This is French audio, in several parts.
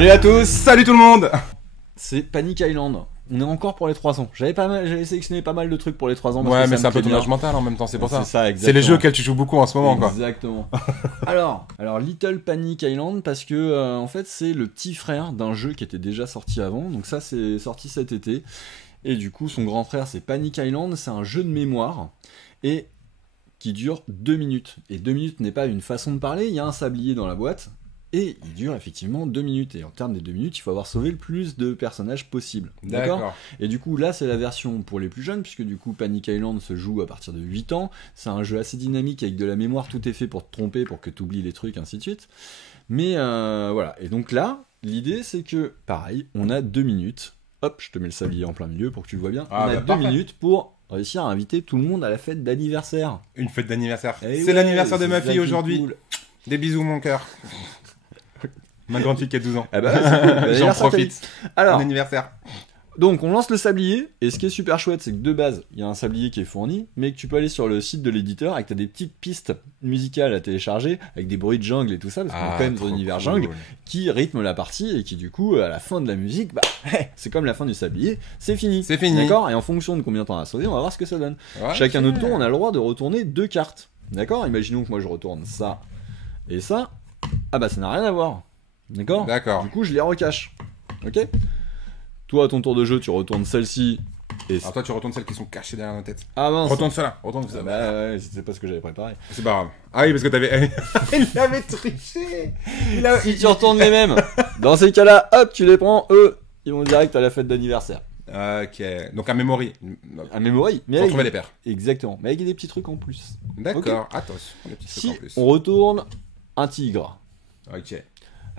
Salut à tous. Salut tout le monde. C'est Panic Island. On est encore pour les 3 ans. J'avais sélectionné pas mal de trucs pour les 3 ans. Ouais, mais c'est un peu ton âge mental en même temps, c'est pour ça. C'est ça, exactement. C'est les jeux auxquels tu joues beaucoup en ce moment, quoi. Exactement. alors, Little Panic Island, parce que en fait, c'est le petit frère d'un jeu qui était déjà sorti avant. Donc ça, c'est sorti cet été. Et du coup, son grand frère, c'est Panic Island. C'est un jeu de mémoire et qui dure 2 minutes. Et 2 minutes n'est pas une façon de parler. Il y a un sablier dans la boîte. Et il dure effectivement 2 minutes. Et en termes des 2 minutes, il faut avoir sauvé le plus de personnages possible. D'accord. Et du coup, là, c'est la version pour les plus jeunes, puisque du coup, Panic Island se joue à partir de 8 ans. C'est un jeu assez dynamique avec de la mémoire. Tout est fait pour te tromper, pour que tu oublies les trucs, ainsi de suite. Mais voilà. Et donc là, l'idée, c'est que, pareil, on a 2 minutes. Hop, je te mets le sablier en plein milieu pour que tu le vois bien. On a 2 minutes pour réussir à inviter tout le monde à la fête d'anniversaire. Une fête d'anniversaire. Et c'est l'anniversaire de ma fille cool. aujourd'hui. Des bisous, mon cœur. Ma grande fille qui a 12 ans. Ah bah, c'est cool. J'en profite. Alors, mon anniversaire. Donc on lance le sablier, et ce qui est super chouette, c'est que de base, il y a un sablier qui est fourni, mais que tu peux aller sur le site de l'éditeur et que tu as des petites pistes musicales à télécharger, avec des bruits de jungle et tout ça, parce qu'on est quand même dans l'univers jungle, qui rythme la partie, et qui du coup, à la fin de la musique, bah, c'est comme la fin du sablier, c'est fini. C'est fini. D'accord. Et en fonction de combien de temps on a sauvé, on va voir ce que ça donne. Ouais, Chacun notre tour, on a le droit de retourner 2 cartes. D'accord. Imaginons que moi je retourne ça et ça. Ah bah ça n'a rien à voir. D'accord. D'accord. Du coup, je les recache. Ok. Toi, à ton tour de jeu, tu retournes celle-ci. Et Alors toi, tu retournes celles qui sont cachées derrière nos têtes. ah mince. Retourne cela. Retourne ça. Bah ouais, c'est pas ce que j'avais préparé. C'est pas grave. Ah oui, parce que t'avais... Il avait triché. Si tu retournes les mêmes, dans ces cas-là, hop, tu les prends, eux, ils vont direct à la fête d'anniversaire. Ok. Donc un memory. Un memory. Mais Pour avec... trouver les paires. Exactement. Mais avec des petits trucs en plus. D'accord. Okay. Attention. Les petits trucs Si en plus. on retourne un tigre. Ok.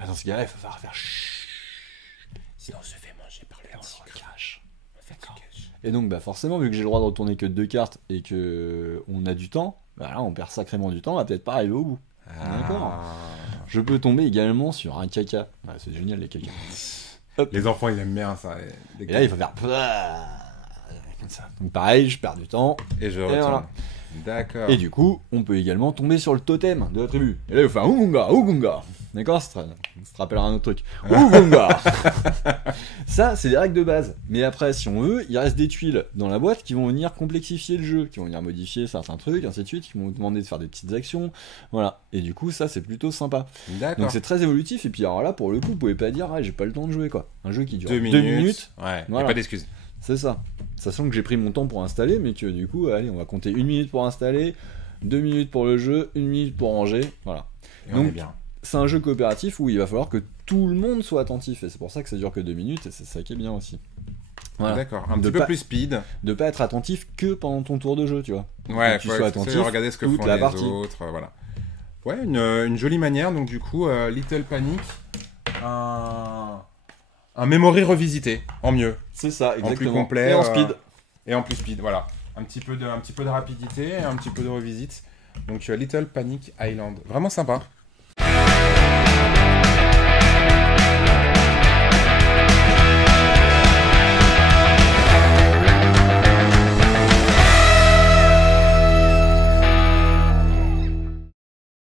Ah, dans ce cas-là, il va falloir faire chut. Sinon on se fait manger par le tigre. D'accord. Et donc, bah forcément, vu que j'ai le droit de retourner que 2 cartes et que on a du temps, bah là, on perd sacrément du temps, on va peut-être pas arriver au bout. D'accord. Je peux tomber également sur un caca. Ah, c'est génial les cacas. Les enfants, ils aiment bien ça. Et là, il faut faire comme ça. Donc pareil, je perds du temps. Et je retourne. Voilà. D'accord. Et du coup, on peut également tomber sur le totem de la tribu. Et là, il faut faire Ougunga, Ougunga. D'accord, ça te rappellera un autre truc. Ougunga. Ça, c'est des règles de base. Mais après, si on veut, il reste des tuiles dans la boîte qui vont venir complexifier le jeu, qui vont venir modifier certains trucs, ainsi de suite, qui vont vous demander de faire des petites actions. Voilà. Et du coup, ça, c'est plutôt sympa. D'accord. Donc c'est très évolutif. Et puis alors là, pour le coup, vous pouvez pas dire, ah, j'ai pas le temps de jouer, quoi. Un jeu qui dure 2 2 minutes. Ouais, voilà. y a pas d'excuses. C'est ça. Sachant que j'ai pris mon temps pour installer, mais que du coup, allez, on va compter 1 minute pour installer, 2 minutes pour le jeu, 1 minute pour ranger. Voilà. Et on est bien. C'est un jeu coopératif où il va falloir que tout le monde soit attentif. Et c'est pour ça que ça dure que 2 minutes, et c'est ça qui est bien aussi. Voilà. D'accord. Un petit peu plus speed. De pas être attentif que pendant ton tour de jeu, tu vois. Ouais, tu sois attentif. Regarder ce que font les autres. Voilà. Ouais, une jolie manière. Donc du coup, Little Panic. Un memory revisité, en mieux. C'est ça, exactement. En plus complet. Et en speed. Et en plus speed, voilà. Un petit peu de rapidité, un petit peu de revisite. Donc Little Panic Island. Vraiment sympa.